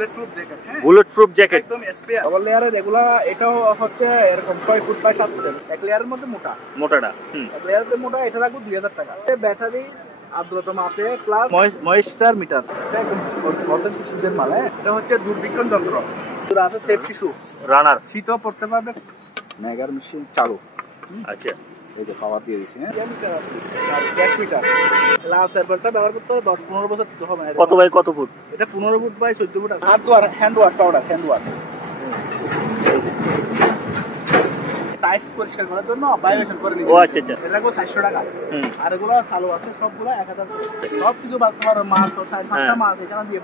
Bullet proof jacket. হ্যাঁ, bullet proof jacket একদম spare. Double লেয়ারের এগুলা, এটাও হচ্ছে এরকম 6 ফুট বাই 7 ফুট। এক লেয়ারের মধ্যে মোটাটা। এক লেয়ারের মোটা। এটা রাখবো 2000 টাকা। ব্যাটারি আর্দ্রতা মাপে প্লাস ময়েশ্চার মিটার। এটা একদম অথেন্টিক শীতের মাল। এটা হচ্ছে দূরবীক্ষণ যন্ত্র। আছে সেফটি শু, রানার, শীতও পড়তে পারবে। মেগার মেশিন চালু। আচ্ছা, এই যে পাওয়ার দিয়ে দিছি। হ্যাঁ, গ্যাস মিটার। লাল সার্ভারটা ব্যবহার করতে হবে 10-15 বছর হবে না। কত বাই কত ফুট? এটা 15 ফুট বাই 14 ফুট আছে। Hand wash powder, hand wash. Tiles পরিষ্কার করার জন্য ভাইব্রেশন করে নিতে। ও আচ্ছা আচ্ছা। এটা রাখবো 400 টাকা। আর এগুলো চালু আছে সবগুলো 1000 করে। সব কিছু বাদ, তোমার মাছ ও 5টা মাছ এখানে দিয়ে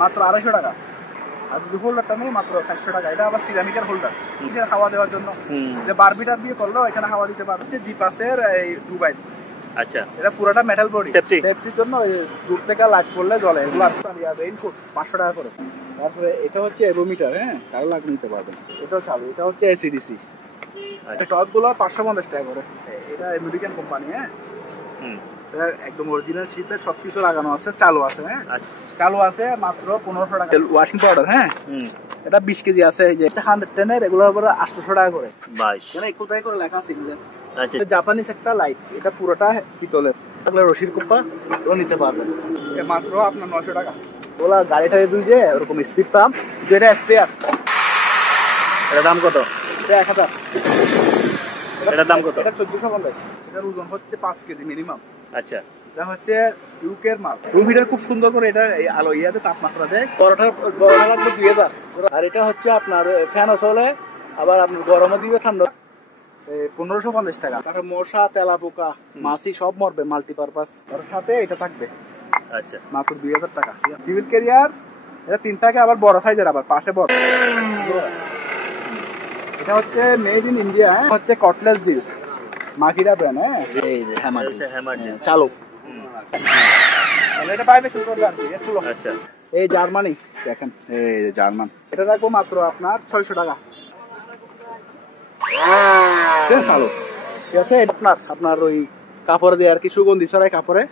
মাত্র 250 টাকা। আর যদি হোল্ডারটা নেই মাত্র 400 টাকা। এটা আবার সিরামিকের হোল্ডার, হাওয়া দেওয়ার জন্য। যে বারবিটার দিয়ে করলেও এখানে হাওয়া দিতে পারবে। জিপাসের এই দুবাই। আচ্ছা, এটা পুরোটা মেটাল বডি। সেফটির জন্য দূর থেকে লাইট পড়লে জ্বলে। এগুলো রেইনকোট 500 টাকা করে। তারপরে এটা হচ্ছে এভোমিটার। হ্যাঁ, কারো লাগ নিতে পারবেন। এটাও চালু। এটা হচ্ছে এসিডিসি। টপগুলো 550 টাকা করে। এটা আমেরিকান কোম্পানি। হ্যাঁ, এটা একদম অরিজিনাল শীতের সবকিছু লাগানো আছে, চালু আছে। হ্যাঁ, চালু আছে মাত্র 1500 টাকা। Washing powder. হ্যাঁ, এটা 20 কেজি আছে। এই যে 110 এর, এগুলোর উপরে 800 টাকা করে। 22 মানে 1 টাকা করে লেখা আছে এগুলো। আচ্ছা, জাপানিজ একটা লাইট। এটা পুরোটা পিতলের। তাহলে রশির কুপা ও নিতে পারবেন। মাত্র আপনার 900 টাকা। ওলা গাড়িটা দুই যে ওরকম স্পিড পাম্প, যেটা স্পেয়ার। এটার দাম কত? এটা 1000। এটার দাম কত? এটা 1450। এটার ওজন হচ্ছে 5 কেজি মিনিমাম। আচ্ছা, এটা হচ্ছে ইউকের মাল। রুম হিটার খুব সুন্দর করে এটা আলো ইয়াতে তাপমাত্রা দেয়। বড়টা লাগবে 2000। আর এটা হচ্ছে আপনার ফ্যানও চলে, আবার আপনার গরমও দিবে, ঠান্ডা। 1550 টাকা। তারপরে মশা, তেলাপোকা, মাছি সব মরবে। মাল্টিপারপাস ওর সাথে এটা থাকবে। আচ্ছা, মাত্র 2000 টাকা। সিভিল ক্যারিয়ার এটা 3 টাকা, আবার বড় সাইজের, আবার পাশে বড়। এটা হচ্ছে মেড ইন ইন্ডিয়া। হচ্ছে কটলেস ডিল, মাকিরা ব্র্যান্ড। হ্যাঁ, এই যে হ্যামার চালু। এটা ভাইব্রেশন করবে আর কি। আচ্ছা, এই জার্মানি দেখেন, এই যে জার্মান। এটা রাখবো মাত্র আপনার 600 টাকা। চালু। ঠিক আছে। আপনার ওই কাপড় দিয়ে আর কি, সুগন্ধি ছড়াই কাপড়ে।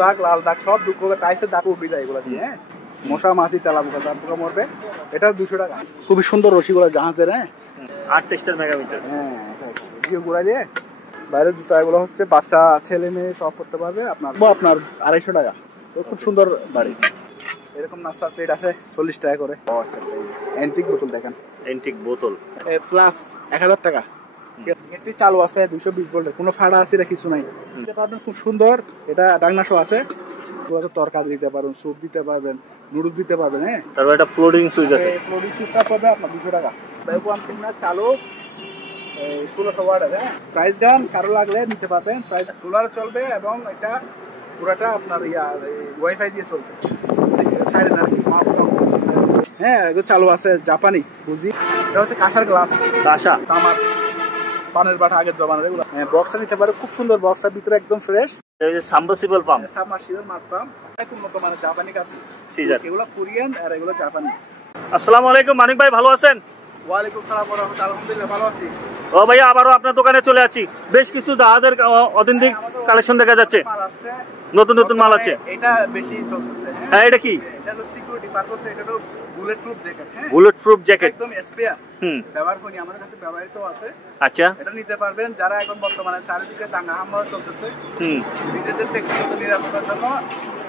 দাগ, লাল দাগ সব দুঃখ হবে। টাইসের দাগ উঠে যায় এগুলো দিয়ে। হ্যাঁ, মশা মাছি তেলাপোকা তারপোকা মরবে। এটাও 200 টাকা। খুবই সুন্দর রশিগুলো জাহাজের। হ্যাঁ, 28 মেগামিটার। হ্যাঁ, এটা ঘুরা দিয়ে বাইরের জুতা। এগুলো হচ্ছে বাচ্চা, ছেলে মেয়ে সব করতে পারবে। আপনার 250 টাকা। তো খুব সুন্দর বাড়ি। এরকম নাস্তার প্লেট আছে 40 টাকা করে। অ্যান্টিক বোতল দেখেন, অ্যান্টিক বোতল। ফ্লাস 1000 টাকা। এটি চালু আছে 220 ভোল্টের, কোনো ফাড়া আছে না, কিছু নাই। এটা আপনার খুব সুন্দর। এটা ডাংনাশো আছে। তরকারি দিতে পারবেন, স্যুপ দিতে পারবেন, নুডলস দিতে পারবেন। হ্যাঁ, তারপর এটা ফ্লোটিং সুইচ আছে। ফ্লোটিং সুইচটা পাবে আপনার 200 টাকা। চালু 1600 ওয়াট আছে। প্রাইস গান কারো লাগলে নিতে পারবেন। প্রাইস সোলার চলবে এবং এটা পুরাটা আপনার ওয়াইফাই দিয়ে চলবে। হ্যাঁ, এগুলো চালু আছে। জাপানি ফুজি। এটা হচ্ছে কাঁসার গ্লাস, কাঁসা তামার, পানের বাটা আগের জমানার। এগুলো বক্সটা নিতে পারে। খুব সুন্দর বক্সটার ভিতরে একদম ফ্রেশ। এই যে সাবমার্সিবল পাম্প, সাবমার্সিবল মাছ পাম্প। খুব উন্নত মানের জাপানি কাজ। সিজার এগুলো কোরিয়ান আর এগুলো জাপানি। আসসালামু আলাইকুম মানিক ভাই, ভালো আছেন? ওয়ালাইকুম সালাম ওয়া রাহমাতুল্লাহ। আলহামদুলিল্লাহ ভালো আছি। ও ভাইয়া, আবারও আপনার দোকানে চলে আছি। বেশ কিছু জাহাজের অথেন্টিক কালেকশন দেখা যাচ্ছে। নতুন নতুন মাল আছে। এটা বেশি চলতেছে। হ্যাঁ, এটা কি? এটা হলো সিকিউরিটি পারপাস। এটা হলো বুলেট প্রুফ জ্যাকেট। হ্যাঁ, বুলেট প্রুফ জ্যাকেট, একদম স্পেয়ার। ব্যবহার করি, আমাদের কাছে ব্যবহৃত আছে। আচ্ছা, এটা নিতে পারবেন যারা এখন বর্তমানে চারিদিকে দাঙ্গা হামলা চলতেছে। নিজেদের ব্যক্তিগত নিরাপত্তার জন্য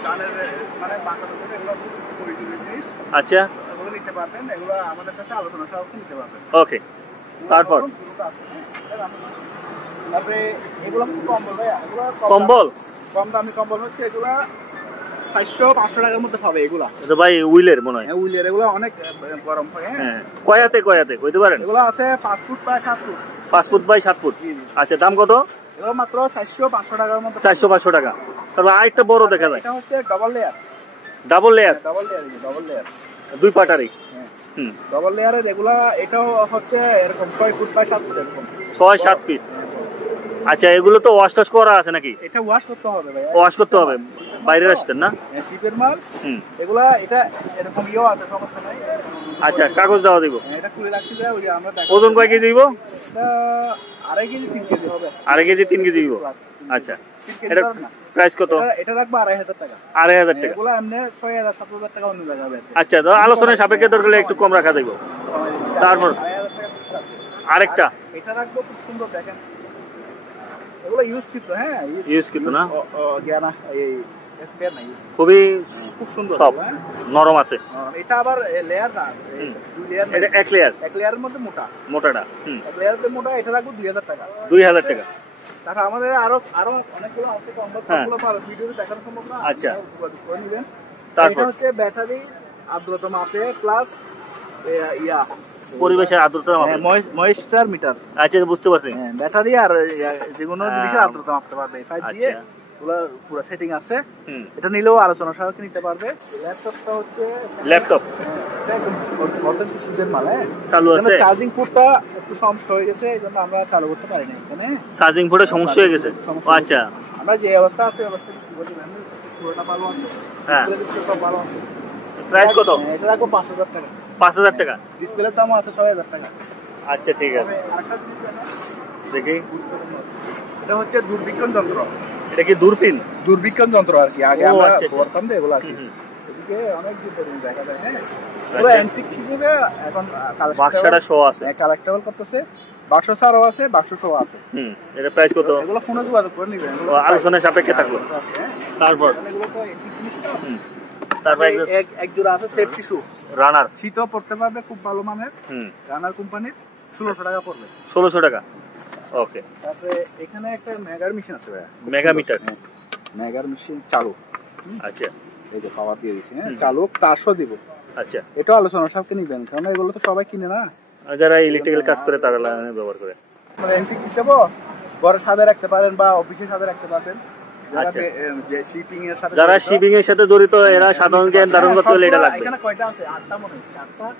গানের মানে বাঁচানোর জন্য এগুলো খুব প্রয়োজনীয় জিনিস। আচ্ছা, এগুলো নিতে পারবেন। এগুলো আমাদের কাছে আলোচনা সহ নিতে পারবেন। ওকে। তারপর তারপরে এগুলো খুব কম্বল ভাইয়া। এগুলো কম্বল, কম দামি কম্বল হচ্ছে। এগুলা 400-500 টাকার মধ্যে পাবে। এগুলা এটা ভাই উইলের মনে হয়। উইলের। এগুলো অনেক গরম হয়। হ্যাঁ, কয়াতে কইতে পারেন? এগুলো আছে 5 foot by 7 foot. 5 foot by 7 foot. আচ্ছা, দাম কত? এগুলো মাত্র 400-500 টাকার মধ্যে। 400-500 টাকা। তারপর আরেকটা বড় দেখা যায়। এটা হচ্ছে double layer. Double layer, double layer, double layer, দুই পাটারি। ডাবল লেয়ারের। এগুলা এটাও হচ্ছে এরকম 6 ফুট বাই 7 ফুট। এরকম 6-7 ফিট। আচ্ছা, এগুলো তো ওয়াশ টাশ করা আছে নাকি? এটা ওয়াশ করতে হবে ভাই, ওয়াশ করতে হবে, বাইরে আসতেন না? শিপের মাল। এগুলা এটা এরকম ইয়ে আছে, সমস্যা নাই। আচ্ছা, কাগজ দেওয়া দিব। এটা খুলে রাখছি যে ওই আমরা ওজন কয় কেজি দিব? এটা 2.5 কেজি 3 কেজি হবে। 2.5 কেজি 3 কেজি দিব। আচ্ছা, এটা প্রাইস কত? এটা রাখবো 2,500 টাকা। 2,500 টাকা। এগুলো এমনি 6,000 7,000 টাকা অন্য জায়গায় আছে। আচ্ছা, তো আলোচনার সাপেক্ষে দরকার হলে একটু কম রাখা যাবে। তারপর 2,500 টাকা আরেকটা এটা রাখবো, খুব সুন্দর দেখেন। এগুলো ইউজ কিন্তু, হ্যাঁ ইউজ কিন্তু না, জ্ঞানা এই স্পেয়ার নাই, খুবই খুব সুন্দর, সফট, নরম আছে। এটা আবার লেয়ার না, দুই লেয়ার, এটা এক লেয়ার, এক লেয়ারের মধ্যে মোটা, মোটাটা এক লেয়ারের মধ্যে মোটা। এটা রাখবো 2,000 টাকা। 2,000 টাকা। তারপর আমাদের আরো অনেকগুলো আছে, তো আমরা সবগুলো পারো ভিডিওতে দেখানো সম্ভব না। আচ্ছা, যোগাযোগ করে নেবেন। তারপর এটা হচ্ছে ব্যাটারি আর্দ্রতা মাপে প্লাস ইয়া পরিবেশের আর্দ্রতা মাপে, ময়েশ্চার মিটার। আচ্ছা, বুঝতে পারছি। হ্যাঁ, ব্যাটারি আর যেকোনো জিনিসের আর্দ্রতা মাপতে পারবে। 5 দিয়ে পুরো সেটিং আছে। এটা নিলেও আলোচনা সাপেক্ষে নিতে পারবে। ল্যাপটপটা হচ্ছে ল্যাপটপ শীতের মাল, চালু আছে। চার্জিং পোর্টটা একটু সমস্যা হয়ে গেছে, এই জন্য আমরা চালু করতে পারি না এখানে। চার্জিং পোর্টে সমস্যা হয়ে গেছে। আচ্ছা, আমরা যে অবস্থা আছে অবস্থা পুরোটা ভালো আছে। হ্যাঁ, সব ভালো আছে। প্রাইস কত? এটা রাখবো 5,000 টাকা। 5,000 টাকা। ডিসপ্লের দামও আছে 6,000 টাকা। আচ্ছা, ঠিক আছে, আরেকটা জিনিস দেখি। এটা হচ্ছে দূরবীক্ষণ যন্ত্র। এটা কি দূরবীন? দূরবীক্ষণ যন্ত্র আর কি, আগে ও, আমরা আচ্ছা, করতাম যে এগুলো আর কি। এদিকে অনেক দূর পর্যন্ত দেখা যায়। হ্যাঁ, পুরো আচ্ছা। অ্যান্টিক হিসেবে এখন বাক্সটা শো আছে, কালেক্টেবল করতেছে। বাক্স ছাড়াও আছে, বাক্স শো আছে। এটা প্রাইস কত? এগুলো ফোনে যোগাযোগ করে নিবেন, আলোচনার সাপেক্ষে থাকলো। তারপর এগুলো তো অ্যান্টিক জিনিস তো। তারপর এক জোড়া আছে সেফটি শু, রানার, শীতও পড়তে পারবে, খুব ভালো মানের। রানার কোম্পানির 1,600 টাকা পড়বে। 1,600 টাকা। ওকে। তারপরে এখানে একটা মেগার মেশিন আছে ভাইয়া, মেগামিটার। মেগার মেশিন চালু। আচ্ছা, এই যে পাওয়ার দিয়ে দিছি, হ্যাঁ, চালক 400 দিব। আচ্ছা, এটা আলোচনার সাথে নিবেন, কারণ এগুলো তো সবাই কিনে না। যারা ইলেকট্রিক্যাল কাজ করে তারা ব্যবহার করে। মানে এন্টিক হিসেবে ঘরে সাথে রাখতে পারেন বা অফিসে সাথে রাখতে পারবেন। আচ্ছা, যে শিপিং এর সাথে, যারা শিপিং এর সাথে জড়িত, এরা সাধারণ জ্ঞান ধারণ করতে হলে এটা লাগবে। এখানে কয়টা আছে? 8টা মনে হয়,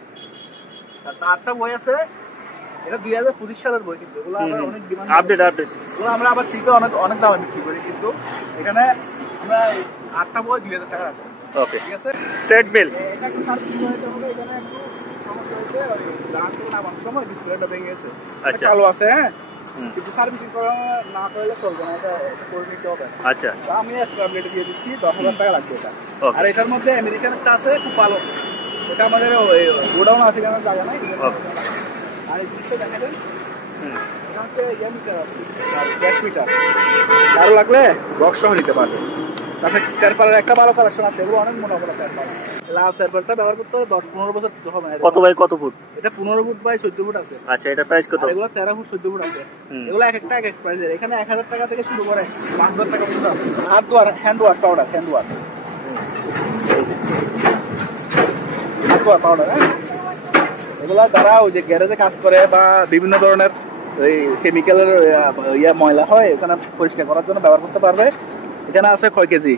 8টা বই আছে। এটা 2025 সালের বই, কিন্তু এগুলো আবার অনেক ডিমান্ড, আপডেট। এগুলো আমরা আবার শিপে অনেক দামে বিক্রি করি, কিন্তু এখানে আমরা 8টা বই 2,000 টাকা রাখবো। ওকে, ঠিক আছে। ট্রেডমিল। এটা একটু সার্ভিস করতে হবে, এখানে একটু সমস্যা হয়েছে, ওই লাগান থেকে নামানোর সময় ডিসপ্লেটা ভেঙে গেছে। আচ্ছা, চালু আছে, হ্যাঁ, কিন্তু সার্ভিসিং করা না করলে চলবে না, এটা করে নিতে হবে। আচ্ছা, আমি স্ক্র্যাপলেট দিয়ে দিচ্ছি, 10,000 টাকা লাগবে এটা। ওকে। আর এটার মধ্যে আমেরিকান একটা আছে, খুব ভালো। এটা আমাদের ওই গোডাউন আছে, এখানে জায়গা নাই। ওকে। আর এই জিনিসটা দেখা দেন, এটা হচ্ছে ইয়ে মিটার, গ্যাস মিটার। আরো লাগলে বক্স সহ নিতে পারবে। তারপরে তেরপালের একটা ভালো কালেকশন আছে, এগুলো অনেক মোটা মোটা তেরপাল। লাল তেরপালটা ব্যবহার করতে হবে 10-15 বছর হবে না। কত বাই কত ফুট? এটা 15 ফুট বাই 14 ফুট আছে। আচ্ছা, এটা প্রাইস কত? আর এগুলো 13 ফুট 14 ফুট আছে। এগুলো এক একটা এক এক প্রাইসের। এখানে 1,000 টাকা থেকে শুরু করে 5,000 টাকা পর্যন্ত। হাত war, hand war powder, hand war, হাত ওয়ার পাউডার। হ্যাঁ, এগুলা যারা ওই যে গ্যারেজে কাজ করে বা বিভিন্ন ধরনের ওই কেমিক্যালের ময়লা হয়, ওখানে পরিষ্কার করার জন্য ব্যবহার করতে পারবে। এখানে আছে কয় কেজি?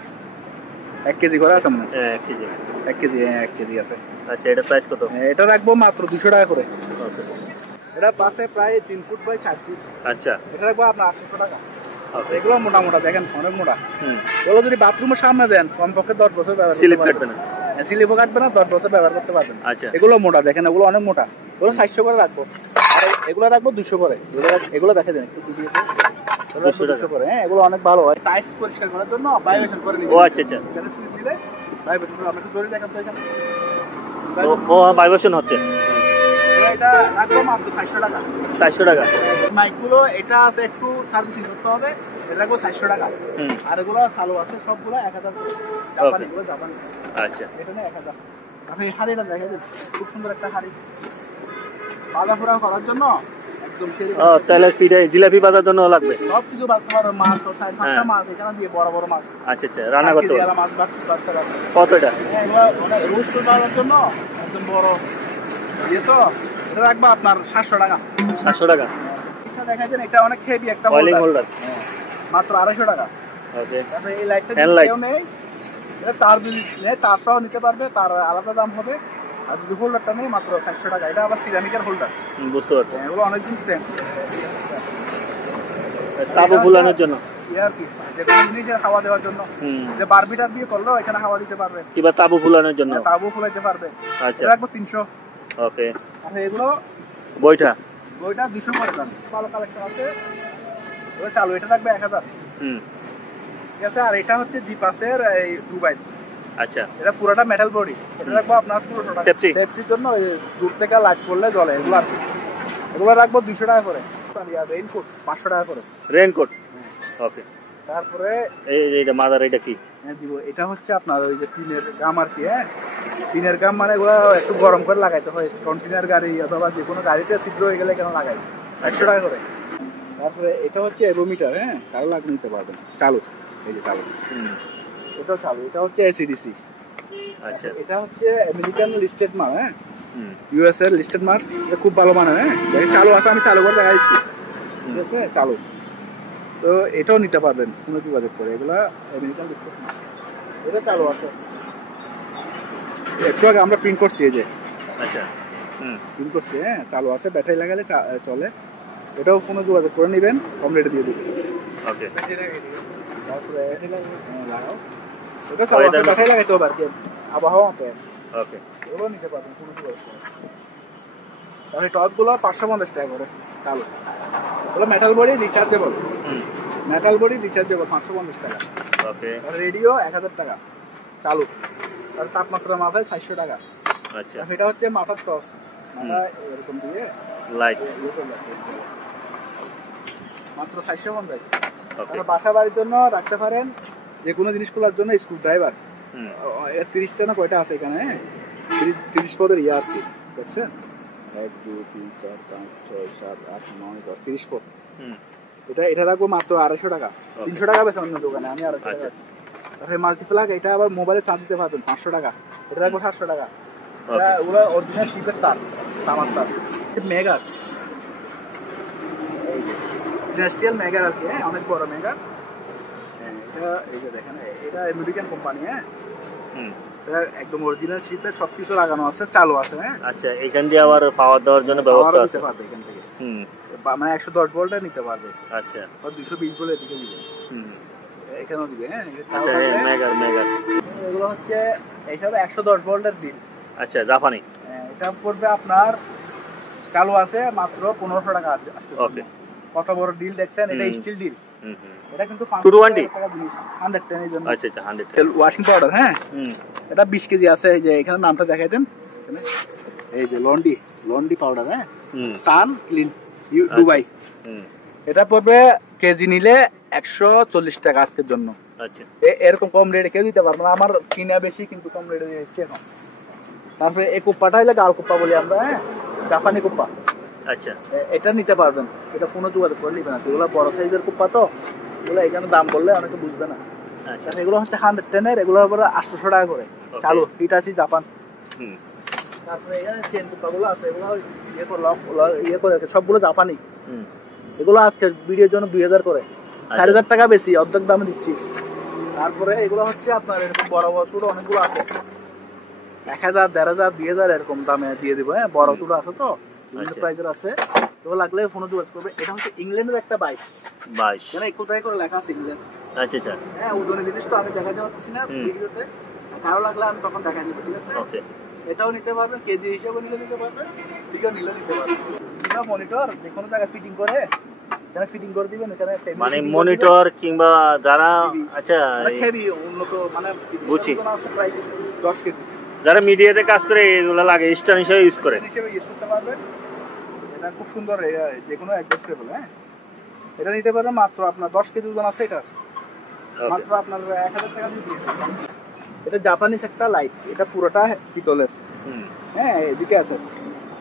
1 কেজি করে আছে মনে হয়। 1 কেজি। 1 কেজি, 1 কেজি আছে। আচ্ছা, এটা প্রাইস কত? এটা রাখবো মাত্র 200 টাকা করে। ওকে। এটা পাশে প্রায় 3 ফুট বাই 4 ফুট। আচ্ছা, এটা রাখবো আপনার 800 টাকা। ওকে। এগুলো মোটা মোটা দেখেন, অনেক মোটা। এগুলো যদি বাথরুমের সামনে দেন, কমপক্ষে 10 বছর ব্যবহার করতে স্লিপ পারবেন। কাটবে না? স্লিপও কাটবে না, 10 বছর ব্যবহার করতে পারবেন। আচ্ছা, এগুলো মোটা দেখেন, এগুলো অনেক মোটা। এগুলো 700 করে রাখবো। আর এগুলো রাখবো 200 করে। এগুলো দেখে দেন একটু, 200 করে। হ্যাঁ, এগুলো অনেক ভালো হয়। টাইলস পরিষ্কার করার জন্য ভাইব্রেশন করে নিবেন। ও আচ্ছা, আচ্ছা, এখানে সুইচ দিলে ভাইব্রেশন করে। আপনি ধরে দেখেন তো এখানে। ও ভাইব্রেশন হচ্ছে। এটা রাখবো মাত্র 400 টাকা। 400 টাকা। মাইকগুলো এটা আছে একটু সার্ভিসিং করতে হবে, এটা রাখবো 400 টাকা। আর এগুলো চালু আছে সবগুলো 1,000 করে। জাপানি, এগুলো জাপানি। আচ্ছা, এটা না 1,000। আপনি হাড়িটা দেখেন, খুব সুন্দর একটা হাড়ি, পালা ফোড়া করার জন্য একদম সেই। ও, তাহলে জিলাপি বাজার জন্য লাগবে। সবকিছু বাঁচতে পারবে, মাছ ও 4-5টা মাছ এখানে দিয়ে, বড় বড় মাছ। আচ্ছা, আচ্ছা, রান্না করতে হবে। মাছ বাঁচতে পারবে। কত এটা? এগুলো অনেক রোস্ট করার জন্য একদম বড় ইয়ে তো। এটা রাখবো আপনার 700 টাকা। 700 টাকা। এটা দেখাচ্ছেন, এটা অনেক হেভি একটা অয়েলিং হোল্ডার। মাত্র 250 টাকা। ওকে। তারপরে এই লাইটটা হ্যান্ড লাইট। কেউ নেই, এটা তার যদি নেই, তার সহ নিতে পারবে, তার আলাদা দাম হবে। আর যদি হোল্ডারটা নেই, মাত্র 400 টাকা। এটা আবার সিরামিকের হোল্ডার। বুঝতে পারছি। এগুলো অনেকদিন ট্রেন্ড। তাবু ফুলানোর জন্য ইয়ার কি যে কোনো জিনিসের হাওয়া দেওয়ার জন্য যে বারবিটার দিয়ে করলো এখানে হাওয়া দিতে পারবে কিংবা তাবু ফুলানোর জন্য তাবু ফুলাইতে পারবে। আচ্ছা এটা রাখবো 300। ওকে আর এগুলো বইটা 200 করে দাম, ভালো কালেকশন আছে। এবার চালু এটা রাখবে 1000। ঠিক আছে। আর এটা হচ্ছে জিপাসের এই দুবাই। আচ্ছা এটা পুরোটা মেটাল বডি, এটা রাখবো আপনার 1600 টাকা সেফটির জন্য। দূর থেকে লাইট করলে জ্বলে এগুলো আছে। এগুলো রাখবো 200 টাকা করে। রেইনকোট 500 টাকা করে রেইনকোট। ওকে তারপরে এইটা মাদার এটা কি দিব, এটা হচ্ছে আপনার ওই যে টিনের গাম আর কি। হ্যাঁ টিনের গাম মানে এগুলো একটু গরম করে লাগাইতে হয় কন্টেনার গাড়ি অথবা যে কোনো গাড়িতে ছিদ্র হয়ে গেলে কেন লাগাই 100 টাকা করে। তারপরে এটা হচ্ছে এভোমিটার। হ্যাঁ কারো লাগবে নিতে পারবেন, চালু। এই যে চালু, এটাও চালু। এটা হচ্ছে এসিডিসি। আচ্ছা এটা হচ্ছে আমেরিকান লিস্টেড মাল। হ্যাঁ ইউএস এর লিস্টেড মাল। এটা খুব ভালো মানের। হ্যাঁ দেখেন চালু আছে, আমি চালু করে দেখা দিচ্ছি। ঠিক আছে চালু। তো এটাও নিতে পারবেন কোনো যোগাযোগ করে, এগুলা আমেরিকান লিস্টেড মাল। এটা চালু আছে, একটু আগে আমরা প্রিন্ট করছি। এই যে আচ্ছা প্রিন্ট করছি। হ্যাঁ চালু আছে, ব্যাটারি লাগালে চলে। এটাও কোনো যোগাযোগ করে নেবেন, কম রেটে দিয়ে দিবেন। ওকে তারপরে লাগাও, এটা চালু আছে, ব্যাটারি লাগাইতে হবে আর কি, আবহাওয়া মতো। ওকে এগুলো নিতে পারবেন কোনো যোগাযোগ করে। তাহলে টর্চগুলো 550 টাকা করে চালু। এগুলো metal body rechargeable. Metal body rechargeable 550 টাকা। ওকে রেডিও 1000 টাকা চালু। আর তাপমাত্রা মাথায় 400 টাকা। আচ্ছা এটা হচ্ছে মাথার টর্চ, মাথা এরকম দিয়ে লাইট মাত্র 450। ওকে আর বাসা বাড়ির জন্য রাখতে পারেন, যে কোনো জিনিস খোলার জন্য স্ক্রু ড্রাইভার। এর 30টা না কয়টা আছে এখানে। 30 পদের ইয়ে আর কি, দেখছেন 1 2 3 4 5 6 7 8 9 10 30 পদ। এটা রাখবো মাত্র 250 টাকা। 300 টাকা বেছে অন্য দোকানে, আমি 250 টাকা। তারপরে মাল্টিপ্লাগ, এটা আবার মোবাইলে চার্জ দিতে পারবেন 500 টাকা। এটা রাখবো 700 টাকা। ওগুলো অরিজিনাল শিপের তার, তামার তার। মেগার ইন্ডাস্ট্রিয়াল মেগার আর কি। হ্যাঁ অনেক বড় মেগার। এটা এই যে দেখেন, এটা আমেরিকান কোম্পানি। হ্যাঁ এটা একদম অরিজিনাল শিপের, সবকিছু লাগানো আছে, চালু আছে। হ্যাঁ আচ্ছা এখান দিয়ে আবার পাওয়ার দেওয়ার জন্য ব্যবস্থা আছে এখান থেকে। মানে 110 ভোল্টে নিতে পারবে। আচ্ছা আর 220 ভোল্ট এদিকে দিবে, এখানেও দিবে। হ্যাঁ আচ্ছা মেগার মেগার এগুলো হচ্ছে এইসব 110 ভোল্টের বিল। আচ্ছা জাপানি। এটা পড়বে আপনার, চালু আছে মাত্র 1500 টাকা আজকে। ওকে কত বড় ডিল দেখছেন, এটা স্টিল ডিল। এটা কিন্তু 220 টাকা জিনিস 110 এর জন্য। আচ্ছা আচ্ছা 100 ওয়াশিং পাউডার। হ্যাঁ এটা 20 কেজি আছে। এই যে এখানে নামটা দেখাই দেন, এই যে লন্ডি পাউডার। হ্যাঁ সান ক্লিন দুবাই। এটা পড়বে কেজি নিলে 140 টাকা আজকের জন্য। আচ্ছা এরকম কম রেটে কেউ দিতে পারবে না, আমার কিনা বেশি কিন্তু কম রেটে দিচ্ছে এখন। তারপরে এই কুপ্পাটা হইলে গাল কুপ্পা বলি আমরা। হ্যাঁ জাপানি কুপ্পা। আচ্ছা এটা নিতে পারবেন, এটা কোনো যোগাযোগ করে নিবে না। এগুলো বড় সাইজের কুপ্পা, তো এগুলো এখানে দাম বললে অনেকে বুঝবে না। আচ্ছা এগুলো হচ্ছে 110 এর, এগুলোর উপরে 800 টাকা করে চালু। Hitachi Japan. তারপরে এখানে চেন কুপ্পাগুলো আছে, এগুলো ইয়ে করে সবগুলো জাপানি। এগুলো আজকে ভিডিওর জন্য 2000 করে, 4000 টাকা বেশি, অর্ধেক দামে দিচ্ছি। তারপরে এগুলো হচ্ছে আপনার এরকম বড় বড় ছোট অনেকগুলো আছে, 1000 1500 2000 এরকম দামে দিয়ে দিব। হ্যাঁ বড় ছোট আছে, তো বিভিন্ন প্রাইজের আছে। তো লাগলে ফোনে যোগাযোগ করবে। এটা হচ্ছে ইংল্যান্ডের একটা বাইক। মানে কোথায় করে লেখা আছে ইংল্যান্ড। আচ্ছা আচ্ছা হ্যাঁ ওজনের জিনিস তো আমি দেখাতে পারতেছি না ভিডিওতে, কারো লাগলে আমি তখন দেখাই দেবো। ঠিক আছে ওকে এটাও নিতে পারবেন, কেজি হিসেবে নিলে নিতে পারবেন, ঠিকও নিলে নিতে পারবেন। এটা মনিটর যে কোনো জায়গায় ফিটিং করে, এখানে ফিটিং করে দিবেন। এখানে মানে মনিটর কিংবা যারা আচ্ছা হেভি উন্নত মানে বুঝি আছে প্রায় 10 কেজি, যারা মিডিয়াতে কাজ করে এগুলো লাগে স্ট্যান্ড হিসেবে ইউজ করে, করতে পারবেন। এটা খুব সুন্দর, যে কোনো অ্যাডজাস্টেবল। হ্যাঁ এটা নিতে পারবেন মাত্র আপনার 10 কেজি ওজন আছে। এটা মাত্র আপনার 1000 টাকা দিয়ে দিয়েছে। এটা জাপানিজ একটা লাইট, এটা পুরোটা পিতলের। হ্যাঁ এদিকে আছে।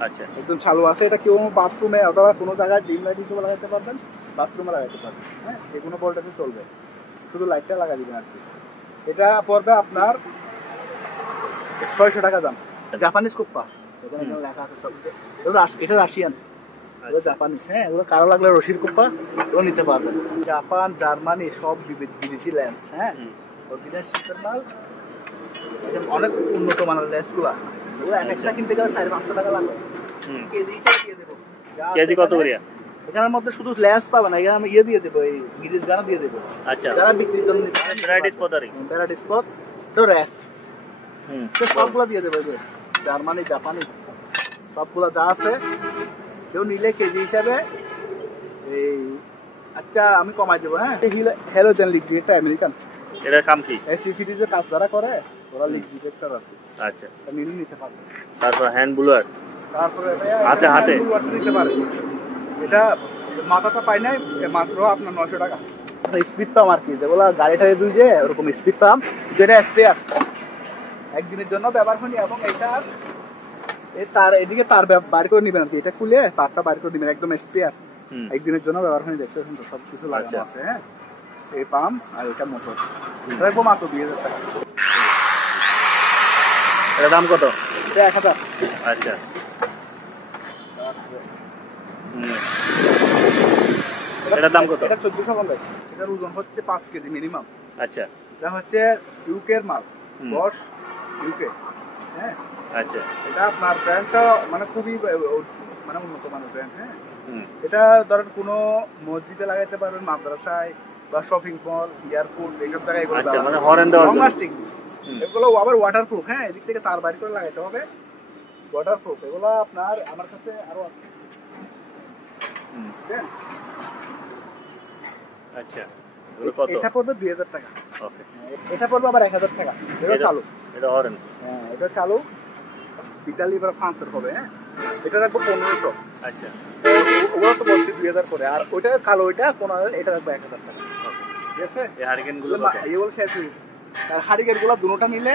আচ্ছা একদম চালু আছে। এটা কেউ বাথরুমে অথবা কোনো জায়গায় ডিম লাইট হিসেবে লাগাতে পারবেন, বাথরুমে লাগাতে পারবেন। হ্যাঁ যে কোনো ভোল্টেজে চলবে, শুধু লাইটটা লাগা দিবেন আর কি। এটা পড়বে আপনার 600 টাকা দাম। জাপানিজ কুপ্পা, এখানে লেখা আছে সব। এটা রাশিয়ান, এগুলো জাপানিজ। হ্যাঁ এগুলো কারো লাগলে রশির কুপ্পা, এগুলো নিতে পারবেন। জাপান জার্মানি সব বিদেশি লেন্স। হ্যাঁ অরিজিনাল শিপের মাল, অনেক উন্নত মানের লেন্স গুলা। এগুলো একটা কিনতে গেলে 400-500 টাকা লাগবে। কেজি হিসেবে দিয়ে দেবো। কেজি কত করে? এখানের মধ্যে শুধু ল্যাস পাবে না, এখানে আমি ইয়ে দিয়ে দেবো, এই গিরিজ গানা দিয়ে দেবো। আচ্ছা, যারা বিক্রির জন্য ভ্যারাইটিস পদারি, ভ্যারাইটিস পথ তো র্যাস সবগুলো দিয়ে দেবো, যে জার্মানি জাপানি সবগুলো যা আছে। কেউ নিলে কেজি হিসাবে এই, আচ্ছা আমি কমাই দেবো। হ্যাঁ, হ্যালোজেন লিকুইড, এটা আমেরিকান, এটার কাম কি? এসি ফ্রিজে কাজ যারা করে ওরা লিকুইড একটা রাখে, আচ্ছা, নিয়ে নিতে পারবে। তারপর হ্যান্ড ব্লোয়ার, তারপরে হাতে হাতে নিতে পারে। এটা মাথাটা পাই নাই, মাত্র আপনার 900 টাকা। স্পিড পাম্প আর কি, যেগুলো গাড়িটারে দুই যে ওরকম স্পিড পাম্প, যেটা স্পেয়ার একদিনের জন্য ব্যবহার করি। এবং এটা তার এদিকে তার বার করে নিবেন আর কি, এটা খুলে তারটা বার করে দিবেন, একদম স্পেয়ার একদিনের জন্য ব্যবহার করি। দেখতে সুন্দর সব কিছু লাগানো আছে। হ্যাঁ, এই পাম্প আর এটা মোটর রাখবো মাত্র 2000 টাকা। এটার দাম কত? এটা 1000। আচ্ছা, এটার দাম কত? এটা 1450। এটার ওজন হচ্ছে 5 কেজি মিনিমাম। আচ্ছা, এটা হচ্ছে ইউকের মাল, বস ইউকে। হ্যাঁ, আচ্ছা, এটা আপনার ব্র্যান্ডটা মানে খুবই মানে উন্নত মানের ব্র্যান্ড। হ্যাঁ, এটা ধরেন কোনো মসজিদে লাগাইতে পারবেন, মাদ্রাসায় বা শপিং মল, এয়ারপোর্ট, এইসব জায়গায় এগুলো আচ্ছা, মানে হরেন দেওয়ার লং জন্য। লাস্টিং। এগুলো আবার ওয়াটারপ্রুফ। হ্যাঁ, এদিক থেকে তার বাইরে করে লাগাইতে হবে, ওয়াটারপ্রুফ। এগুলো আপনার আমার কাছে আরো আছে। আচ্ছা, এগুলো কত? এটা পড়বে 2000 টাকা। ওকে, এটা পড়বে আবার 1000 টাকা। এটা চালু। এটা হরেন। হ্যাঁ, এটা চালু ইতালি বা ফ্রান্সের হবে। হ্যাঁ, এটা রাখবো 1500। আচ্ছা, ওগুলো তো বলছি 2000 করে, আর ওইটা কালো, ওইটা 15,000, এটা রাখবো 1000 টাকা। ঠিক আছে, এই হারিকেন গুলো এগুলো শেষ হয়ে গেছে। আর হারিকেন গুলো দুটোটা নিলে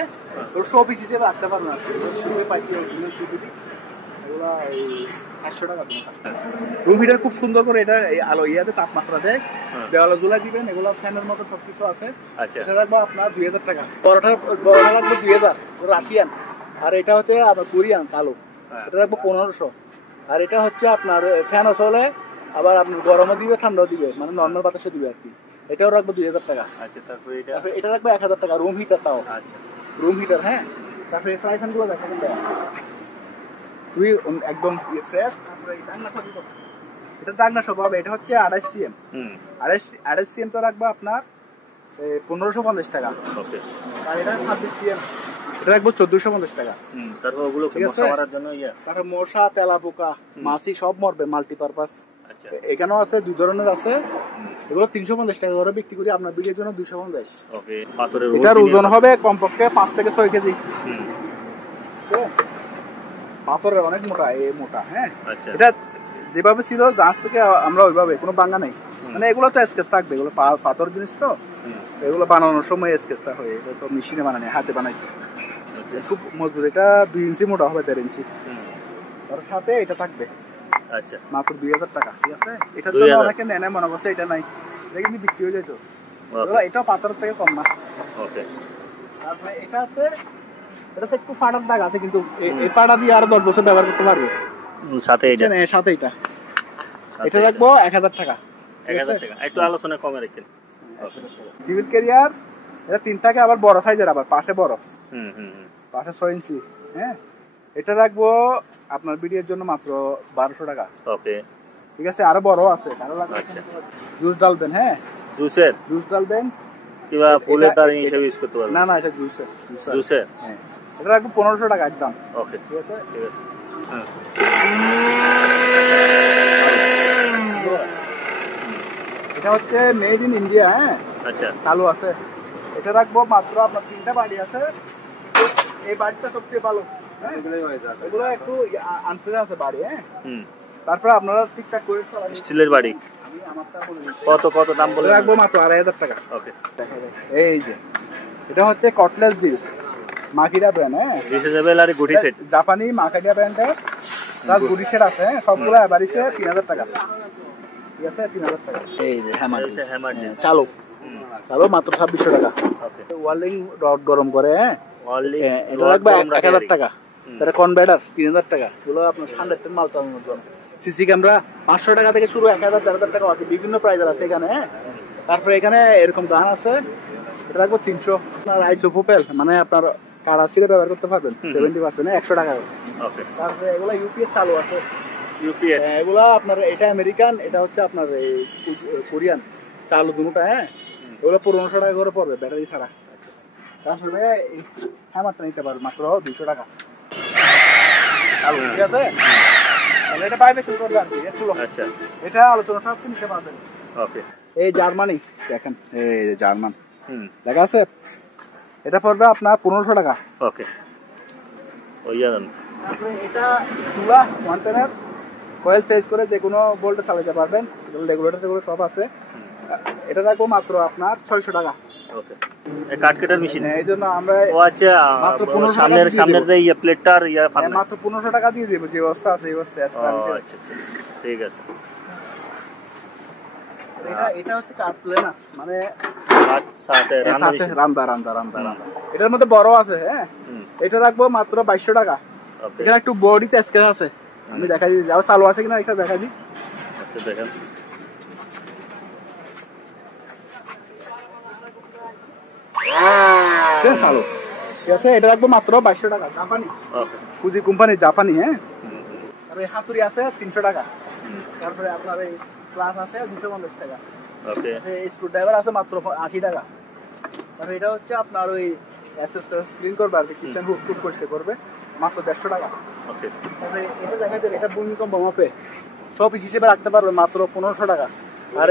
ওর শো পিস হিসেবে রাখতে পারবেন না। এগুলো এই 400 টাকা দুটোটা। রুম হিটার খুব সুন্দর করে, এটা এই আলো ইয়াতে তাপমাত্রা দেয়, দেওয়ালে ঝুলা দিবেন। এগুলো ফ্যানের মতো সবকিছু আছে। আচ্ছা, এটা রাখবো আপনার 2000 টাকা। বড়টা রাখবো 2000, রাশিয়ান। আর এটা হচ্ছে আপনার কোরিয়ান কালো, এটা রাখবো 1500। আর এটা হচ্ছে আপনার ফ্যান চলে, আবার আপনার গরমও দিবে ঠান্ডাও দিবে, মানে নর্মাল বাতাসও দিবে আর কি। এটাও রাখবো 2000 টাকা। আচ্ছা, তারপরে এটা রাখবো 1000 টাকা। রুম হিটারটাও, আচ্ছা, রুম হিটার। হ্যাঁ, তারপরে ফ্রাই ফ্যান গুলো দেখাবেন তুই একদম ফ্রেশ। তারপরে এটা ডাকনা সব হবে। এটা হচ্ছে 28 সিএম। 28 সিএম তো রাখবো আপনার 1550 টাকা। ওকে, আর এটা 26 সিএম, এটা রাখবো 1450 টাকা। তারপর ওগুলো ঠিক আছে? মশা মারার জন্য তারপরে মশা, তেলাপোকা, মাছি সব মরবে, মাল্টিপারপাস। আচ্ছা, এখানেও আছে, 2 ধরনের আছে। এগুলো 350 টাকা করে বিক্রি করি, আপনার বিক্রির জন্য 250। ওকে, পাথরের এটার ওজন হবে কমপক্ষে 5 থেকে 6 কেজি। পাথরের অনেক মোটা, এই মোটা। হ্যাঁ, আচ্ছা, এটা যেভাবে ছিল জাহাজ থেকে আমরা ওইভাবে, কোনো বাঙ্গা নেই। মানে এগুলো তো স্কেচ থাকবে, এগুলো পাথর জিনিস তো, এগুলো বানানোর সময় স্কেচটা হয়। এটা তো মেশিনে বানানো, হাতে বানাইছে, খুব মজবুত। এটা 2 ইঞ্চি মোটা হবে, 1.5 ইঞ্চি। তার সাথে এটা থাকবে। আচ্ছা, মাত্র 2000 টাকা। ঠিক আছে, এটার জন্য অনেকে নেয়, মনে করছে এটা নাই, এটা কিন্তু বিক্রি হয়ে যেত। এটাও পাথরের থেকে কম না। ওকে, তারপরে এটা আছে, এটাতে একটু ফাটার দাগ আছে, কিন্তু এই পাটা দিয়ে আরো 10 বছর ব্যবহার করতে পারবে। সাথে এটা, সাথে এটা রাখবো 1000 টাকা। 1000 টাকা। একটু আলোচনা কমে রাখেন। সিভিল ক্যারিয়ার, এটা 3 থাকে, আবার বড় সাইজের, আবার পাশে বড়, পাশে 6 ইঞ্চি। হ্যাঁ, এটা রাখবো আপনার বিডিএর জন্য মাত্র 1200 টাকা। ওকে, ঠিক আছে, আরো বড় আছে, কারো লাগবে। আচ্ছা, জুস ডালবেন। হ্যাঁ, জুস ডালবেন কিংবা ফুলের দাঁড়ি হিসেবে ইউজ করতে পারবেন। না, এটা জুসের। হ্যাঁ, এটা রাখবো 1500 টাকা একদম। ওকে, ঠিক আছে, ঠিক আছে। এটা হচ্ছে মেড ইন ইন্ডিয়া। হ্যাঁ, আচ্ছা, চালু আছে। এটা রাখবো মাত্র আপনার 3টা বাড়ি আছে। এই বাড়িটা সবচেয়ে ভালো। এগুলো একটু আনফ্রেশ আছে বাড়ি। হ্যাঁ, তারপর আপনারা ঠিকঠাক করে স্টিলের বাড়ি। কত কত দাম বলে রাখবো মাত্র 2500 টাকা। ওকে, এই যে এটা হচ্ছে কটলেস ডিল, মাকিরা ব্র্যান্ড। হ্যাঁ, ডিসেবল আর গুটি সেট, জাপানি মাকিরা ব্র্যান্ডের, তার গুটি সেট আছে। হ্যাঁ, সবগুলো এবারিছে 3000 টাকা। ঠিক আছে, 3000 টাকা। এই যে হ্যামার চালু, চালু মাত্র 2600 টাকা। ওকে, ওয়ার্লিং রড গরম করে। হ্যাঁ, এটা রাখবো 1000 টাকা। এটা কনভার্টার 3000 টাকা। এগুলো আপনার 100 মাল চালানোর জন্য। সিসি ক্যামেরা 500 টাকা থেকে শুরু, 1000 4000 টাকা আছে, বিভিন্ন প্রাইজের আছে এখানে। হ্যাঁ, তারপরে এখানে এরকম গান আছে, এটা রাখবো 300। আপনার আইসোফোপেল, মানে আপনার কারা ছিঁড়ে ব্যবহার করতে পারবেন 70%, 100 টাকা। ওকে, তারপরে এগুলো ইউপিএস চালু আছে, ইউপিএস। এগুলা আপনার এটা আমেরিকান, এটা হচ্ছে আপনার এই কোরিয়ান চালু দুটোটা। হ্যাঁ, এগুলো 1500 টাকা করে পড়বে ব্যাটারি ছাড়া। তারপরে এই হ্যামারটা নিতে পারবে মাত্র 200 টাকা চালু, ঠিক আছে? তাহলে এটা বাইরে শুরু করবে আর কি। আচ্ছা, এটা আলোচনা সব নিতে পারবেন। ওকে। এই জার্মানি দেখেন, এই যে জার্মান দেখা আছে, এটা পড়বে আপনার 1500 টাকা। ওকে। ওই জানেন তারপরে এটা চুলা 110 কয়েল চেঞ্জ করে যে কোনো ভোল্টে চালাতে পারবেন, রেগুলেটর টেগুলো সব আছে। এটা রাখবো মাত্র আপনার 600 টাকা। ওকে। এই কাট কাটার মেশিন, এই জন্য আমরা ও আচ্ছা, মাত্র 1500 সামনের যে ইয়ে প্লেটটার ইয়া ফান মাত্র 1500 টাকা দিয়ে দেবো, যে অবস্থা আছে এই অবস্থায় আছে। আচ্ছা আচ্ছা, ঠিক আছে। এটা হচ্ছে কাট প্লেনা, মানে সাথে রান্দা। এটার মধ্যে বড় আছে। হ্যাঁ, এটা রাখবো মাত্র 2200 টাকা। এটা একটু বডিতে স্কেচ আছে, আমি দেখাই দিই, যাও চালু আছে কিনা এটা দেখাই দিই। আচ্ছা, দেখেন। চালু, ঠিক আছে। এটা রাখবো মাত্র 2200 টাকা, জাপানি, ফুজি কোম্পানির জাপানি। হ্যাঁ, তারপরে হাতুড়ি আছে 300 টাকা। তারপরে আপনার এই প্লাস আছে 250 টাকা। ওকে। স্ক্রু ড্রাইভার আছে মাত্র 80 টাকা। তারপরে এটা হচ্ছে আপনার ওই স্ক্রিন করবে আর কি, কিচেন হুক টুক পরিষ্কার করবে, মাত্র 150 টাকা। ওকে। তারপরে এটা দেখা যায়, এটা ভূমিকম্প মাপে সব হিসেবে রাখতে পারবে মাত্র 1500 টাকা। আর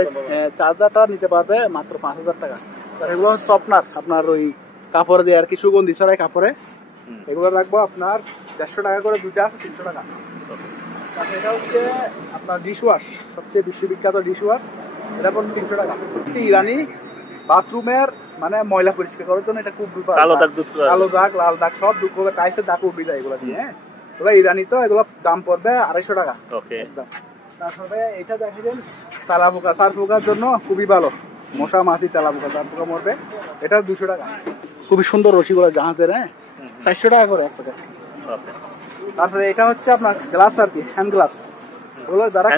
চার্জারটা নিতে পারবে মাত্র 5000 টাকা। আর এগুলো হচ্ছে সফটনার, আপনার ওই কাপড়ে দিয়ে আর কি, সুগন্ধি ছড়াই কাপড়ে। এগুলো রাখবো আপনার 150 টাকা করে, দুইটা আছে 300 টাকা। তারপরে এটা হচ্ছে আপনার ডিশ ওয়াশ, সবচেয়ে বিশ্ববিখ্যাত ডিশ ওয়াশ, এটা পড়বে 300 টাকা। ইরানি বাথরুমের মানে ময়লা পরিষ্কার করার জন্য এটা খুব কালো দাগ, লাল দাগ সব দূর করবে, টাইসের দাগ উঠে যায় এগুলো দিয়ে। হ্যাঁ, এগুলো ইরানি, তো এগুলো দাম পড়বে 250 টাকা। ওকে। তারপরে এটা দেখেন তালা পোকা, সার পোকার জন্য খুবই ভালো, মশা মাছি তেলা পোকা, সার পোকা মরবে, এটা 200 টাকা। খুবই সুন্দর রশিগুলো জাহাজের। হ্যাঁ, 400 টাকা করে এক প্যাকেট। তারপরে এটা হচ্ছে আপনার গ্লাস আর কি, হ্যান্ড গ্লাস, ওগুলো যারা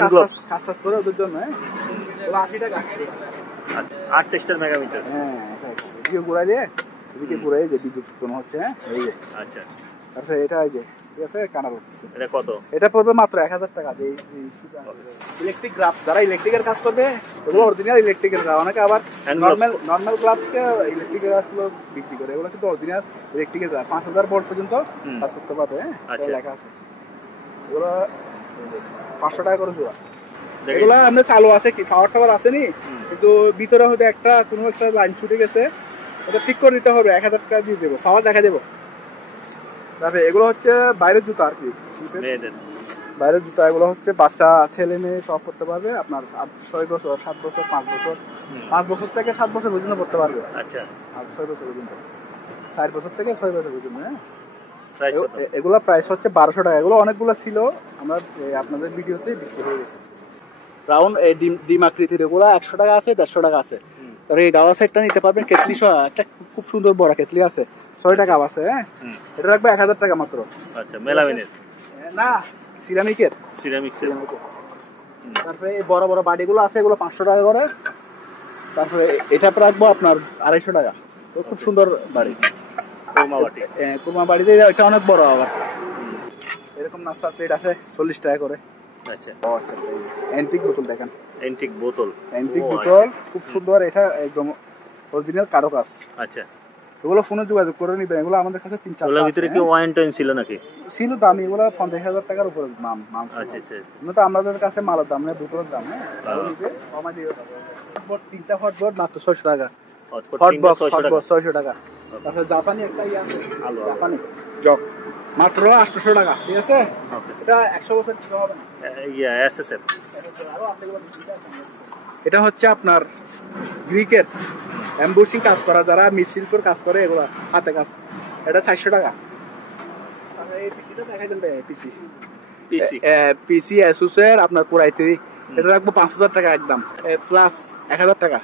কাজ করে ওদের জন্য। হ্যাঁ, ওগুলো 80 টাকা। আচ্ছা, 8 টেস্টার মেগামিটার। হ্যাঁ, এদিকে ঘুরাই দিয়ে, এদিকে ঘুরাই যে বিদ্যুৎ উৎপন্ন হচ্ছে। হ্যাঁ, এই যে। আচ্ছা। তারপরে এটা এই যে, ঠিক আছে, কানার। এটা কত? এটা পড়বে মাত্র 1000 টাকা। যে ইলেকট্রিক গ্লাভ, যারা ইলেকট্রিকের কাজ করবে, ওগুলো অরিজিনাল ইলেকট্রিকের গ্লাভ। অনেকে আবার নর্মাল গ্লাভসকে ইলেকট্রিকের গ্লাভগুলো বিক্রি করে, এগুলো কিন্তু অরিজিনাল ইলেকট্রিকের গ্লাভ। 5000 ভোল্ট পর্যন্ত কাজ করতে পারবে। হ্যাঁ, লেখা আছে। এগুলো 500 টাকা করে জোড়া। এগুলো আপনার চালু আছে কি, পাওয়ার টাওয়ার আছে নি, কিন্তু ভিতরে হয়তো একটা কোনো একটা লাইন ছুটে গেছে, ওটা ঠিক করে দিতে হবে। 1000 টাকা দিয়ে দেবো, পাওয়ার দেখা দেবো। তারপরে এগুলো হচ্ছে বাইরের জুতা আর কি, বাইরের জুতা। এগুলো হচ্ছে বাচ্চা, ছেলে মেয়ে সব করতে পারবে। আপনার 6 বছর, 7 বছর, 5 বছর, 5 বছর থেকে 7 বছর পর্যন্ত করতে পারবে। আচ্ছা। আর 6 বছর পর্যন্ত, 4 বছর থেকে 6 বছর পর্যন্ত। হ্যাঁ, প্রাইস এগুলো প্রাইস হচ্ছে 1200 টাকা। এগুলো অনেকগুলো ছিল, আমরা আপনাদের ভিডিওতে বিক্রি হয়ে গেছে। রাউন্ড ডিম আকৃতির এগুলো 100 টাকা আছে, 150 টাকা আছে। আর এই গাওয়া সেটটা নিতে পারবেন, কেটলি সহ একটা খুব সুন্দর বড় কেটলি আছে, 6 টাকা আছে। হ্যাঁ, এটা রাখবে 1000 টাকা মাত্র। আচ্ছা, মেলামিনের না, সিরামিকের। তারপরে এই বড় বড় বাড়িগুলো আছে, এগুলো 500 টাকা করে। তারপরে এটা রাখবো আপনার 250 টাকা। তো খুব সুন্দর বাড়ি, কুরমা বাড়িতে। এটা অনেক বড় আবার। এরকম নাস্তার প্লেট আছে 40 টাকা করে। আচ্ছা। অ্যান্টিক বোতল দেখেন, অ্যান্টিক বোতল খুব সুন্দর। এটা একদম অরিজিনাল কারুকাজ। আচ্ছা। এগুলো ফোনে যোগাযোগ করে নিবেন, এগুলো আমাদের কাছে 3-4 এগুলোর ভিতরে কি ওয়ান টাইম ছিল নাকি? ছিল দামি, এগুলো 50,000 টাকার উপরে দাম। আচ্ছা আচ্ছা। তো আমাদের কাছে মালের দাম নেই, বোতলের দাম। হ্যাঁ, কমা দিয়ে 3টা হটবোর্ড মাত্র 600 টাকা। হটবক্স 600 টাকা। তারপরে জাপানি একটা আছে, জাপানি জগ, মাত্র 800 টাকা। ঠিক আছে, এটা 100 বছর কিছু হবে না। এসএসএফ। এটা হচ্ছে আপনার গ্রিকের এমবুশিং কাজ করা, যারা মৃৎশিল্পের কাজ করে, এগুলো হাতে কাজ। এটা 400 টাকা। এই পিসিটা দেখাই দেন, পিসি এসুসের আপনার পুরাই 3, এটা রাখবো 5000 টাকা একদম, প্লাস 1000 টাকা।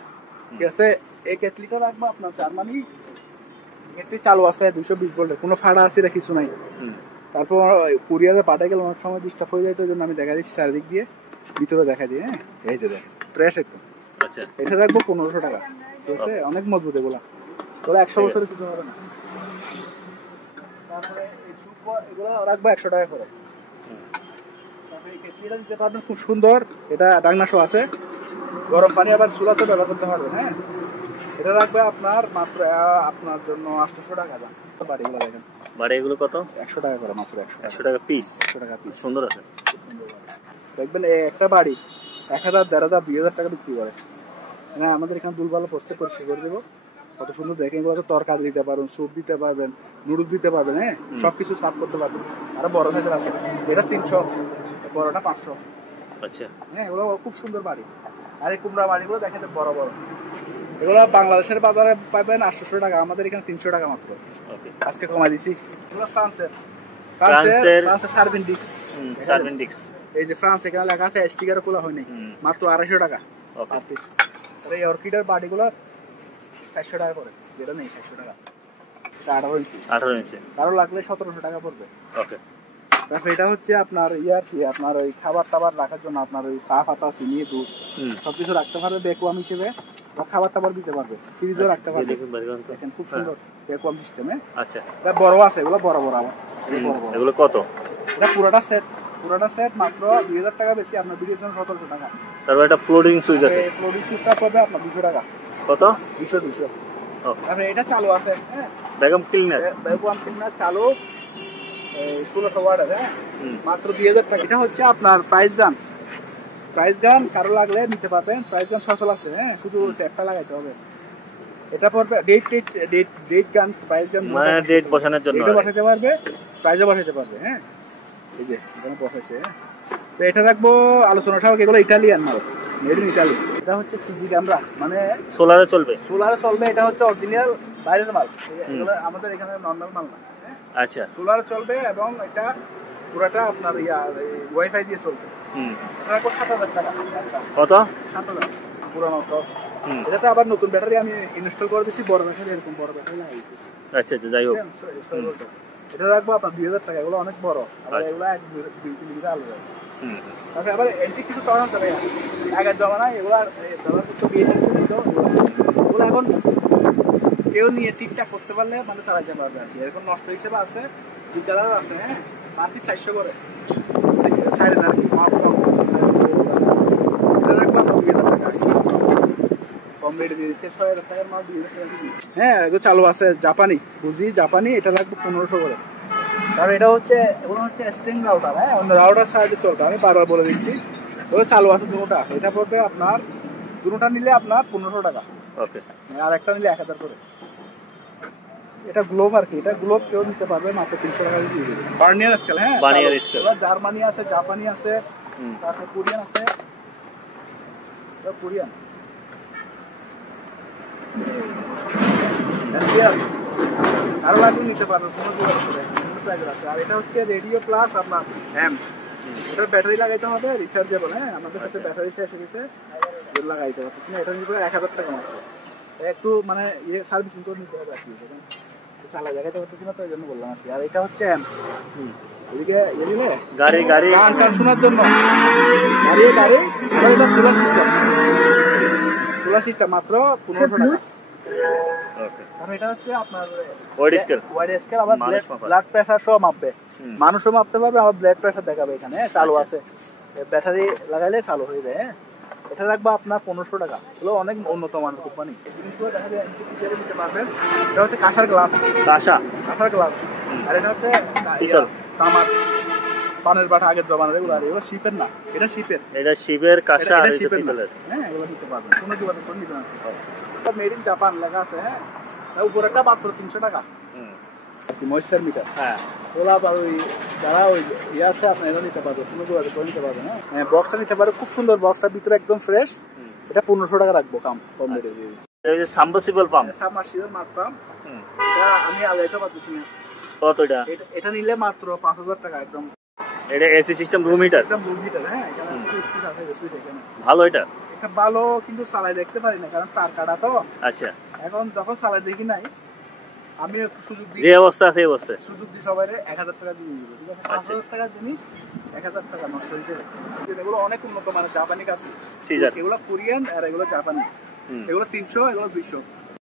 ঠিক আছে, এই কেটলিটা রাখবো আপনার জার্মানি, কেটলি চালু আছে 220 ভোল্টের, কোনো ফাড়া আছে না, কিছু নাই। তারপর কুরিয়ারে পাঠাই গেলে অনেক সময় ডিস্টার্ব হয়ে যায়, তো জন্য আমি দেখা দিচ্ছি চারিদিক দিয়ে, ভিতরে দেখা দিই। হ্যাঁ, এই যে দেখ ফ্রেশ একদম। আচ্ছা, এটা রাখবো 1500 টাকা। ঠিক আছে, অনেক মজবুত এগুলা, ওগুলো 100 বছরের কিছু হবে না। তারপরে এই সুপ এগুলো রাখবো 100 টাকা করে। এই কেটলিটা দিতে পারবেন, খুব সুন্দর। এটা ডাংনাশো আছে, গরম পানি আবার চুলাতে ব্যবহার করতে পারবেন। হ্যাঁ, এটা রাখবে আপনার মাত্র আপনার জন্য 800 টাকা দাম। বাড়িগুলো দেখেন, বাড়ি এগুলো কত? 100 টাকা করে, মাত্র 100 টাকা পিস। 100 টাকা পিস। সুন্দর আছে। দেখবেন এই একটা বাড়ি 1000, 1500, 2000 টাকা বিক্রি করে। হ্যাঁ, আমাদের এখানে দুলবালো পরিষ্কার করে দেবো, কত সুন্দর দেখেন। এগুলো তো তরকারি দিতে পারবেন, স্যুপ দিতে পারবেন, নুডলস দিতে পারবেন। হ্যাঁ, সবকিছু সাফ করতে পারবেন। আর বড় সাইজের আছে, এটা 300, বড়টা 500। আচ্ছা, হ্যাঁ, এগুলো খুব সুন্দর বাড়ি। আর এই কুমড়া বাড়িগুলো দেখেন বড় বড়, এগুলো বাংলাদেশের বাজারে পাবেন 800 টাকা, আমাদের এখানে 300 টাকা মাত্র। ওকে, আজকে কমাই দিছি। এগুলো ফ্রান্সের সার্ভিন ডিক্স। সার্ভিং ডিক্স। এই যে ফ্রান্স এখানে লেখা আছে, স্টিকারও খোলা হয় নাই, মাত্র 250 টাকা পার পিস। আর এই অর্কিডের বাড়িগুলো 400 টাকা করে, যেটা নেই 400 টাকা। এটা 18 ইঞ্চি। 18 ইঞ্চি। কারো লাগলে 1700 টাকা পড়বে। ওকে। তারপর এটা হচ্ছে আপনার আপনার ওই খাবার টাবার রাখার জন্য, আপনার ওই চা পাতা, চিনি, দুধ সবকিছু রাখতে পারবে ভ্যাকুয়াম হিসেবে, বা খাবার টাবার দিতে পারবে, ফ্রিজও রাখতে পারবে। দেখেন খুব সুন্দর ভ্যাকুয়াম সিস্টেমে। আচ্ছা, এটা বড় আছে, এগুলো বড় বড় আবার। এগুলো কত? এটা পুরোটা সেট মাত্র 2000 টাকা বেশি, আপনার ভিডিওর জন্য 1700 টাকা। তারপর এটা ফ্লোটিং সুইচ আছে, এই ফ্লোটিং সুইচটা পড়বে আপনার 200 টাকা। কত? 200। তারপরে এটা চালু আছে, হ্যাঁ, ভ্যাকুয়াম ক্লিনার। ভ্যাকুয়াম ক্লিনার চালু, এই 1600 ওয়াট আছে। হ্যাঁ, মাত্র 2000 টাকা। এটা হচ্ছে আপনার প্রাইস গান কারো লাগলে নিতে পারবেন। প্রাইস গান সচল আছে। হ্যাঁ, শুধু ট্যাপটা লাগাইতে হবে। এটা পড়বে ডেট গান, প্রাইস গান মানে ডেট বসানোর জন্য এটা বসাতে পারবে, প্রাইসও বসাতে পারবে। হ্যাঁ, এই যে এখানে বসাইছে। হ্যাঁ, তো এটা রাখবো আলোচনা সহ। এগুলো ইটালিয়ান মাল, মেড ইন ইটালি। এটা হচ্ছে সিজি ক্যামেরা, মানে সোলারে চলবে। এটা হচ্ছে অরিজিনাল বাইরের মাল, এগুলো আমাদের এখানে নরমাল মাল না। আচ্ছা, সোলারে চলবে এবং এটা পুরাটা আপনার ওয়াইফাই দিয়ে চলবে। এটা রাখবো 7000 টাকা। কত? 7000 পুরানো তো। এটাতে আবার নতুন ব্যাটারি আমি ইনস্টল করে দিচ্ছি, বড় ব্যাটারি, এরকম বড় ব্যাটারি লাগাইছি। আচ্ছা, যাই হোক। এটা রাখবো আপনার 2000 টাকা। এগুলো অনেক বড়, আবার এগুলো 1-2 মিটার আলাদা। তারপরে আবার এন্টি কিছু টর্ন আছে ভাই, আগের জমানায় এগুলো ব্যবহার করতে গিয়ে এগুলো এখন কেউ নিয়ে ঠিকঠাক করতে পারলে মানে চালাইতে পারবে আর কি। এরকম নষ্ট হিসেবে আছে, বিদ্যালয় আছে। হ্যাঁ, মাটি 400 করে সাইড আর কি। এটা রাখবো আপনার 2000 টাকা, কম রেটে দিয়ে দিচ্ছে। 6000 টাকার মাল 2000 টাকা দিয়ে দিচ্ছে। হ্যাঁ, এগুলো চালু আছে, ফুজি জাপানি। এটা রাখবো 1500 করে। কারণ এটা হচ্ছে, এগুলো হচ্ছে স্ট্রিং রাউটার। হ্যাঁ, অন্য রাউটার সাহায্যে চলবে, আমি বারবার বলে দিচ্ছি। ওগুলো চালু আছে দুটোটা। এটা পড়বে আপনার, দুটোটা নিলে আপনার 1500 টাকা। ওকে। আর একটা নিলে 1000 করে। এটা গ্লোব আর কি, এটা গ্লোব কেউ নিতে পারবে মাত্র 300 টাকা দিয়ে দেবে। Barnier scale. হ্যাঁ, বার্নিয়ার স্কেল। জার্মানি আছে, জাপানি আছে, তারপর কোরিয়ান আছে। এটা কোরিয়ান। আরো লাগবে নিতে পারবে, কোনো যোগাযোগ করে। আর এটা হচ্ছে রেডিও প্লাস আপনার এম। এটার ব্যাটারি লাগাইতে হবে, রিচার্জেবল। হ্যাঁ, আমাদের সাথে ব্যাটারি শেষ হয়ে গেছে, লাগাইতে পারতেছি না। এটা নিতে 1000 টাকা মাত্র। একটু মানে সার্ভিসিং করে নিতে হবে আর কি, চালা দেখাইতে পারতেছি না, তো এই জন্য বললাম আর কি। আর এটা হচ্ছে এম, এদিকে নিলে গাড়ি গান টান শোনার জন্য। গাড়ি আবার এটা সোলার সিস্টেম, মাত্র 1500 টাকা। আর এটা হচ্ছে আপনার ওয়াইড স্কেল, আবার ব্লাড প্রেসার সহ মাপবে, মানুষও মাপতে পারবে, আবার ব্লাড প্রেসার দেখাবে এখানে। চালু আছে, ব্যাটারি লাগাইলে চালু হয়ে যায়। হ্যাঁ, এটা রাখবো আপনার 1500 টাকা। এগুলো অনেক উন্নত মানের কোম্পানি। জিনিসগুলো দেখা যায় নিতে পারবেন। এটা হচ্ছে কাঁসার গ্লাস। আর এটা হচ্ছে তামার পানের বাটা, আগের জমানার। এগুলো শিপের না, এটা শিপের কাঁসা। হ্যাঁ, এগুলো নিতে পারবেন, কোনো যোগাযোগ করে নিতে পারবেন। মেড ইন জাপান লেখা আছে। হ্যাঁ, উপরেরটা মাত্র 300 টাকা। Moisture metre. হ্যাঁ, ওলা আবার ওই যারা ওই আছে আপনারা নিতে পারবেন, কোনো যোগাযোগ করে নিতে পারবেন। হ্যাঁ, বক্সটা নিতে পারবে, খুব সুন্দর বক্সটা, ভিতরে একদম ফ্রেশ। এটা 1500 টাকা রাখবো, কম রেটে দিয়ে দিচ্ছি। এই যে সাবমার্সিবল পাম্প, মাঠ পাম্প, এটা আমি আলাইতে পারতেছি না। কত এটা নিলে মাত্র 5000 টাকা একদম। এটা এসি সিস্টেম, রুম হিটার। হ্যাঁ, এখানে সুইচ আছে, সুইচ এখানে ভালো। এটা ভালো, কিন্তু চালাই দেখতে পারি না, কারণ তার কাটা তো। আচ্ছা, এখন যখন চালাই দেখি নাই, আমি একটু সুযোগ দিই, যে অবস্থা আছে এই অবস্থায় সুযোগ দিই সবাই 1000 টাকা দিয়ে দিব। ঠিক আছে, 5000 টাকার জিনিস 1000 টাকা নষ্ট হয়েছে। এগুলো অনেক উন্নত মানের জাপানি কাজ, এগুলো কোরিয়ান আর এগুলো জাপানি। এগুলো 300, এগুলো 200।